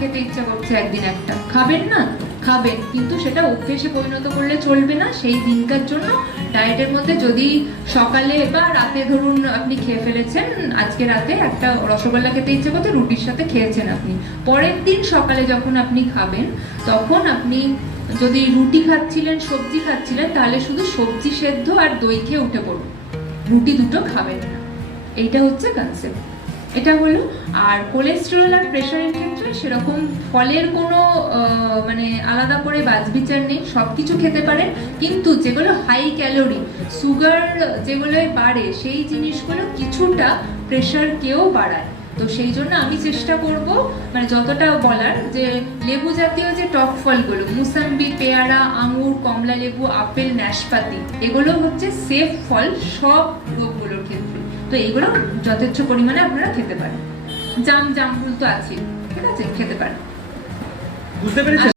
খেতে ইচ্ছা করছে একদিন একটা, খাবেন না? খাবেন, কিন্তু সেটা অভ্যেসে পরিণত করলে চলবে না। সেই দিনকার জন্য ডায়েটের মধ্যে যদি সকালে বা রাতে ধরুন আপনি খেয়ে ফেলেছেন, আজকে রাতে একটা রসগোল্লা খেতে ইচ্ছে করতে রুটির সাথে খেয়েছেন আপনি, পরের দিন সকালে যখন আপনি খাবেন তখন আপনি যদি রুটি খাচ্ছিলেন, সবজি খাচ্ছিলেন, তাহলে শুধু সবজি সেদ্ধ আর দই খেয়ে উঠে পড়ুন, রুটি দুটো খাবেন না। এইটা হচ্ছে কনসেপ্ট। এটা হলো। আর কোলেস্টেরল আর প্রেশারের ক্ষেত্রে সেরকম ফলের কোনো মানে আলাদা করে বাছবিচার নেই, সবকিছু খেতে পারেন, কিন্তু যেগুলো হাই ক্যালোরি, সুগার যেগুলো বাড়ে, সেই জিনিসগুলো কিছুটা প্রেশারকেও বাড়ায়। তো সেই জন্য আমি চেষ্টা করব মানে যতটা বলার, যে লেবু জাতীয় যে টক ফলগুলো, মুসাম্বি, পেয়ারা, আঙুর, কমলা লেবু, আপেল, নাশপাতি, এগুলো হচ্ছে সেফ ফল সব রোগগুলোর ক্ষেত্রে। তো এইগুলো যথেচ্ছ পরিমাণে আপনারা খেতে পারেন। জামরুল তো আছে, ঠিক আছে, খেতে পারেন। বুঝতে পেরেছেন?